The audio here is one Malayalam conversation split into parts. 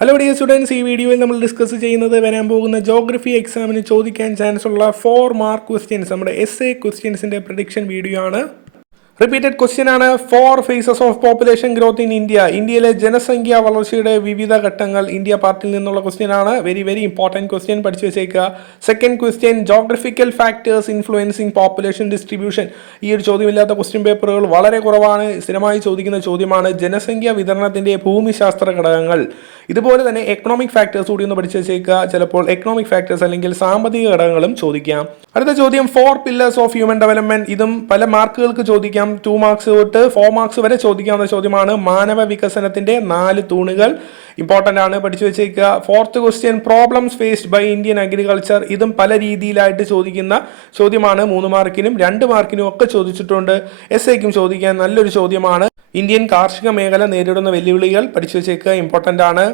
ഹലോ ഡിയർ സ്റ്റുഡൻസ്, ഈ വീഡിയോയിൽ നമ്മൾ ഡിസ്കസ് ചെയ്യുന്നത് വരാൻ പോകുന്ന ജോഗ്രഫി എക്സാമിന് ചോദിക്കാൻ ചാൻസ് ഉള്ള 4 മാർക്ക് ക്വസ്റ്റ്യൻസ്, നമ്മുടെ എസ് എ ക്വസ്റ്റ്യൻസിൻ്റെ പ്രഡിക്ഷൻ വീഡിയോ ആണ്. റിപ്പീറ്റഡ് ക്വസ്റ്റ്യൻ ആണ്. 4 phases of population growth in India. ഇന്ത്യയിലെ ജനസംഖ്യാ വളർച്ചയുടെ വിവിധ ഘട്ടങ്ങൾ ഇന്ത്യ പാർട്ടിൽ നിന്നുള്ള ക്വസ്റ്റ്യൻ ആണ്. വെരി ഇമ്പോർട്ടൻറ്റ് ക്വസ്റ്റ്യൻ, പഠിച്ചു വെച്ചേക്കുക. Second question, geographical factors influencing population distribution. ഈ ഒരു ചോദ്യമില്ലാത്ത ക്വസ്റ്റ്യൻ പേപ്പറുകൾ വളരെ കുറവാണ്. സ്ഥിരമായി ചോദിക്കുന്ന ചോദ്യമാണ്. ജനസംഖ്യാ വിതരണത്തിന്റെ ഭൂമിശാസ്ത്ര ഘടകങ്ങൾ. ഇതുപോലെ തന്നെ എക്കണോമിക് ഫാക്ടേഴ്സ് കൂടി ഒന്ന് പഠിച്ചു വെച്ചേക്കുക. ചിലപ്പോൾ എക്കണോമിക് ഫാക്ടേഴ്സ് അല്ലെങ്കിൽ സാമ്പത്തിക ഘടകങ്ങളും ചോദിക്കാം. അടുത്ത ചോദ്യം 4 pillars ഓഫ് ഹ്യൂമൻ ഡെവലപ്മെന്റ്. ഇതും പല മാർക്കുകൾക്ക് ചോദിക്കാം. 2 മാർക്സ് തൊട്ട് 4 മാർക്സ് വരെ ചോദിക്കാവുന്ന ചോദ്യമാണ്. മാനവ വികസനത്തിന്റെ 4 തൂണുകൾ ഇമ്പോർട്ടൻ്റ് ആണ്, പഠിച്ചു വെച്ചേക്കുക. Fourth question, problems faced by Indian agriculture. ഇതും പല രീതിയിലായിട്ട് ചോദിക്കുന്ന ചോദ്യമാണ്. 3 മാർക്കിനും 2 മാർക്കിനും ഒക്കെ ചോദിച്ചിട്ടുണ്ട്. എസ് ഐക്കും ചോദിക്കാൻ നല്ലൊരു ചോദ്യമാണ്. ഇന്ത്യൻ കാർഷിക മേഖല നേരിടുന്ന വെല്ലുവിളികൾ പഠിച്ചു വെച്ചേക്കുക, ഇമ്പോർട്ടൻ്റ് ആണ്.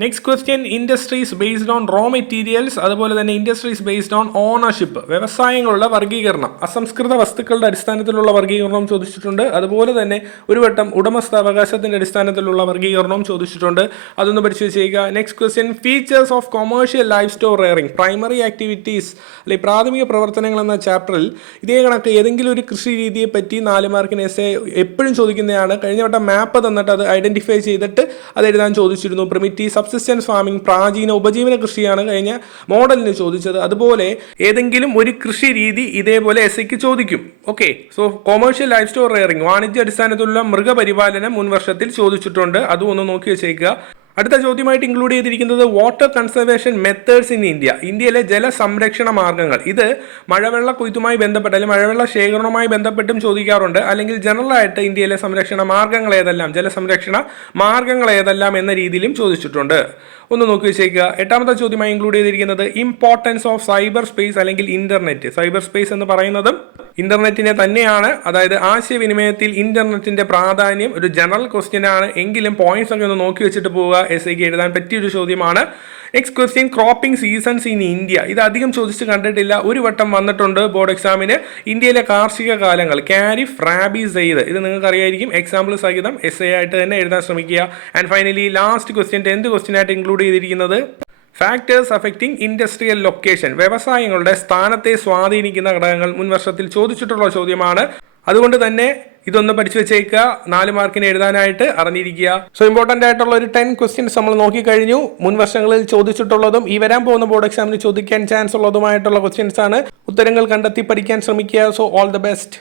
Next question, industries based on raw materials. അതുപോലെ തന്നെ ഇൻഡസ്ട്രീസ് ബേസ്ഡ് ഓൺ ഓണർഷിപ്പ്. വ്യവസായങ്ങളുടെ വർഗീകരണം, അസംസ്കൃത വസ്തുക്കളുടെ അടിസ്ഥാനത്തിലുള്ള വർഗീകരണവും ചോദിച്ചിട്ടുണ്ട്. അതുപോലെ തന്നെ ഒരു വട്ടം ഉടമസ്ഥാവകാശത്തിന്റെ അടിസ്ഥാനത്തിലുള്ള വർഗീകരണവും ചോദിച്ചിട്ടുണ്ട്. അതൊന്ന് പഠിച്ചു വെച്ചേക്കുക. Next question, features of commercial life store rearing. Primary activities അല്ലെങ്കിൽ പ്രാഥമിക പ്രവർത്തനങ്ങൾ എന്ന ചാപ്റ്ററിൽ ഇതേ കണക്ക് ഏതെങ്കിലും ഒരു കൃഷി രീതിയെ പറ്റി 4 മാർക്കിന് എസ്സേ എപ്പോഴും ചോദിക്കുന്നതാണ്. കഴിഞ്ഞ വട്ടം മാപ്പ് തന്നിട്ട് അത് ഐഡന്റിഫൈ ചെയ്തിട്ട് അത് എഴുതാൻ ചോദിച്ചിരുന്നു. പ്രിമിറ്റീവ് സബ്സിസ്റ്റൻസ് ഫാമിംഗ്, പ്രാചീന ഉപജീവന കൃഷിയാണ് കഴിഞ്ഞ മോഡലിന് ചോദിച്ചത്. അതുപോലെ ഏതെങ്കിലും ഒരു കൃഷി രീതി ഇതേപോലെ എസ്ഐക്ക് ചോദിക്കും. Okay, so commercial life store rearing, വാണിജ്യ അടിസ്ഥാനത്തിലുള്ള മൃഗപരിപാലനം മുൻ വർഷത്തിൽ ചോദിച്ചിട്ടുണ്ട്. അതും ഒന്ന് നോക്കി വെച്ചേക്കുക. അടുത്ത ചോദ്യമായിട്ട് ഇൻക്ലൂഡ് ചെയ്തിരിക്കുന്നത് water conservation methods in India. ഇന്ത്യയിലെ ജലസംരക്ഷണ മാർഗ്ഗങ്ങൾ. ഇത് മഴവെള്ള കൊയ്ത്തുമായി ബന്ധപ്പെട്ട് അല്ലെങ്കിൽ മഴവെള്ള ശേഖരണവുമായി ബന്ധപ്പെട്ടും ചോദിക്കാറുണ്ട്. അല്ലെങ്കിൽ ജനറലായിട്ട് ഇന്ത്യയിലെ സംരക്ഷണ മാർഗ്ഗങ്ങൾ ഏതെല്ലാം, ജലസംരക്ഷണ മാർഗ്ഗങ്ങൾ ഏതെല്ലാം എന്ന രീതിയിലും ചോദിച്ചിട്ടുണ്ട്. ഒന്ന് നോക്കി വെച്ചേക്കുക. 8ാമത്തെ ചോദ്യമായി ഇൻക്ലൂഡ് ചെയ്തിരിക്കുന്നത് ഇമ്പോർട്ടൻസ് ഓഫ് സൈബർ സ്പേസ് അല്ലെങ്കിൽ ഇന്റർനെറ്റ്. സൈബർ സ്പേസ് എന്ന് പറയുന്നതും ഇന്റർനെറ്റിനെ തന്നെയാണ്. അതായത് ആശയവിനിമയത്തിൽ ഇന്റർനെറ്റിന്റെ പ്രാധാന്യം ഒരു ജനറൽ ക്വസ്റ്റ്യൻ ആണ്. എങ്കിലും പോയിന്റ്സ് ഒക്കെ ഒന്ന് നോക്കി വെച്ചിട്ട് പോവുക. എസ് ഐക്ക് എഴുതാൻ പറ്റിയൊരു ചോദ്യമാണ്. Next question, cropping seasons in India. ഇത് അധികം ചോദിച്ച് കണ്ടിട്ടില്ല, ഒരു വട്ടം വന്നിട്ടുണ്ട് ബോർഡ് എക്സാമിന്. ഇന്ത്യയിലെ കാർഷിക കാലങ്ങൾ, ഖാരിഫ്, റാബി, സെയ്ദ്. ഇത് നിങ്ങൾക്ക് അറിയായിരിക്കും. എക്സാമ്പിൾ സഹിതം എസ് ഐ ആയിട്ട് തന്നെ എഴുതാൻ ശ്രമിക്കുക. And finally last question, 10th question ആയിട്ട് ഇൻക്ലൂഡ് ചെയ്തിരിക്കുന്നത് ഫാക്ടേഴ്സ് അഫക്റ്റിംഗ് ഇൻഡസ്ട്രിയൽ ലൊക്കേഷൻ. വ്യവസായങ്ങളുടെ സ്ഥാനത്തെ സ്വാധീനിക്കുന്ന ഘടകങ്ങൾ മുൻ വർഷത്തിൽ ചോദിച്ചിട്ടുള്ള ചോദ്യമാണ്. അതുകൊണ്ട് തന്നെ ഇതൊന്ന് പഠിച്ചു വെച്ചേക്കുക. 4 മാർക്കിന് എഴുതാനായിട്ട് അറിഞ്ഞിരിക്കുക. സോ ഇമ്പോർട്ടൻ്റ് ആയിട്ടുള്ള ഒരു 10 ക്വസ്റ്റ്യൻസ് നമ്മൾ നോക്കിക്കഴിഞ്ഞു. മുൻ വർഷങ്ങളിൽ ചോദിച്ചിട്ടുള്ളതും ഈ വരാൻ പോകുന്ന ബോർഡ് എക്സാമിന് ചോദിക്കാൻ ചാൻസ് ഉള്ളതുമായിട്ടുള്ള ക്വസ്റ്റ്യൻസ് ആണ്. ഉത്തരങ്ങൾ കണ്ടെത്തി പഠിക്കാൻ ശ്രമിക്കുക. So all the best.